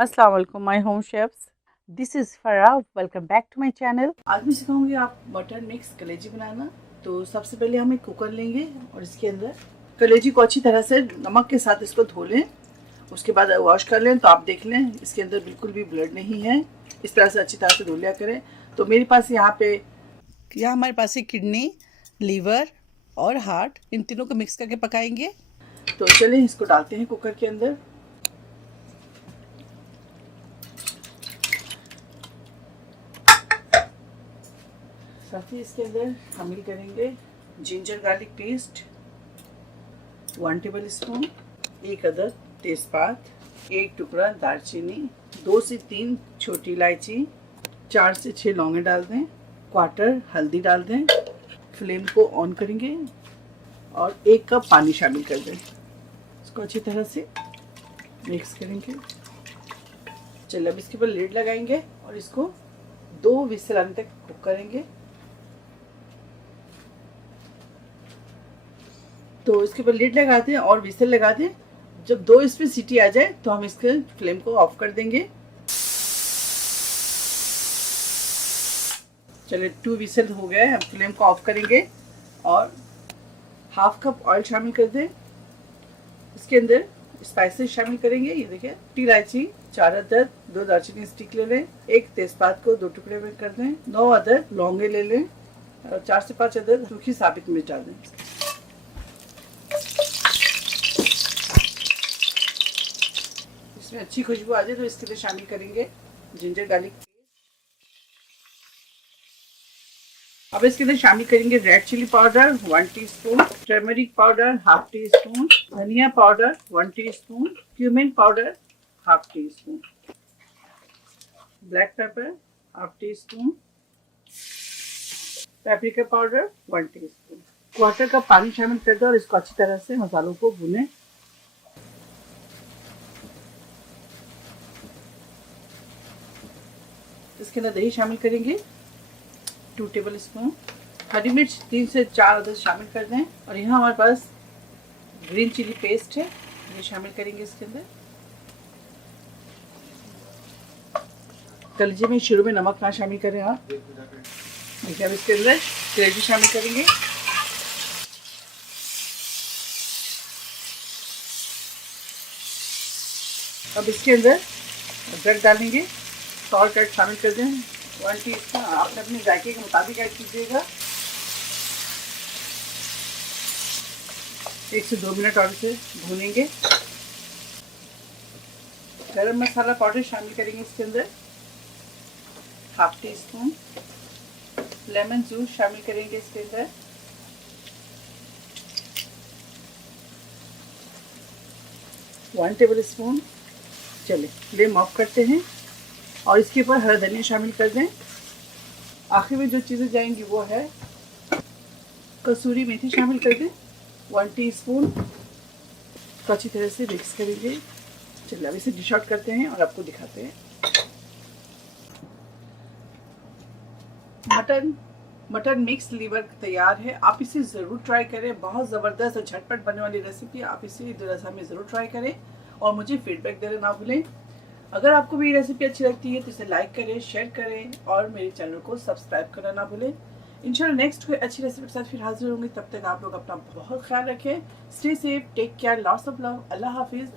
अस्सलाम वालेकुम my home chefs, this is Farah. Welcome back to my channel. आज मैं सिखाऊंगी आप मटन मिक्स कलेजी बनाना। तो सबसे पहले हम एक कुकर लेंगे और इसके अंदर कलेजी को अच्छी तरह से नमक के साथ इसको धो लें। उसके बाद वॉश कर लें तो आप देख लें इसके अंदर बिल्कुल भी ब्लड नहीं है। इस तरह से अच्छी तरह से धो लिया करें। तो मेरे पास यहाँ हमारे पास है किडनी, लीवर और हार्ट, इन तीनों को मिक्स करके पकाएंगे। तो चलें इसको डालते हैं कुकर के अंदर। साथ ही इसके अंदर शामिल करेंगे ginger garlic paste 1 table spoon, 1 अदद तेज़पात, 1 टुकड़ा दालचीनी, 2 से 3 छोटी इलायची, 4 से 6 लौंगे डाल दें, क्वार्टर हल्दी डाल दें। फ्लेम को ऑन करेंगे और 1 कप पानी शामिल कर दें। इसको अच्छी तरह से मिक्स करेंगे। चलिए अब इसके ऊपर लिड लगाएंगे और इसको 2 विसल आने तक कुक करेंगे। तो इसके ऊपर लिड लगा दें और विसल लगा दें। जब 2 इसमें सीटी आ जाए तो हम इसके फ्लेम को ऑफ कर देंगे। चलिए 2 विसल हो गया है, हम फ्लेम को ऑफ करेंगे और हाफ कप ऑयल शामिल कर दें। इसके अंदर स्पाइसेस शामिल करेंगे। ये देखिए 3 इलायची, 4 अदद, 2 दालचीनी स्टिक ले लें, 1 तेजपात को 2 टुकड़े में कर दें, 9 अदद लौंगे ले लें और 4 से 5 अदद सूखी साबित मिर्च डाल दें। इसमें अच्छी खुशबू आ जाए तो इसके लिए शामिल करेंगे जिंजर गार्लिक। अब इसके अंदर शामिल करेंगे red chili powder 1 teaspoon, turmeric powder 1/2 teaspoon, धनिया powder 1 teaspoon, cumin powder 1/2 teaspoon, black pepper 1/2 teaspoon, paprika powder 1 teaspoon. Quarter cup पानी शामिल कर दो और इसको अच्छी तरह से मसालों को भूनें। इसके अंदर दही शामिल करेंगे 2 टेबल स्पून, हरी मिर्च 3 से 4 अदद शामिल कर दें और यहाँ हमारे पास ग्रीन चिली पेस्ट है, ये शामिल करेंगे इसके अंदर। कलेजी में शुरू में नमक ना शामिल करें आप। देखिए अब इसके अंदर कलेजी शामिल करेंगे। अब इसके अंदर अदरक डालेंगे, सॉल्ट ऐड शामिल कर दें 1 टीस्पून। आपने अपने जायके के मुताबिक ऐड कीजिएगा। 1 से 2 मिनट और इसे भूनेंगे। गरम मसाला पाउडर शामिल करेंगे इसके अंदर 1/2 टीस्पून, लेमन जूस शामिल करेंगे इसके अंदर 1 टेबल स्पून। चलिए फ्लेम ऑफ करते हैं और इसके ऊपर हरा धनिया शामिल कर दें। आखिर में जो चीज़ें जाएंगी वो है कसूरी मेथी शामिल कर दें 1 टीस्पून। तो अच्छी तरह से मिक्स करेंगे। चलिए अब इसे डिश आउट करते हैं और आपको दिखाते हैं। मटन मिक्स लीवर तैयार है। आप इसे ज़रूर ट्राई करें। बहुत ज़बरदस्त और झटपट बनने वाली रेसिपी। आप इसे दरअसल में ज़रूर ट्राई करें और मुझे फीडबैक देना ना भूलें। अगर आपको मेरी रेसिपी अच्छी लगती है तो इसे लाइक करें, शेयर करें और मेरे चैनल को सब्सक्राइब करना ना भूलें। इंशाल्लाह नेक्स्ट कोई अच्छी रेसिपी के साथ फिर हाजिर होंगे। तब तक आप लोग अपना बहुत ख्याल रखें। Stay safe, take care, lots of love. Allah हाफिज़।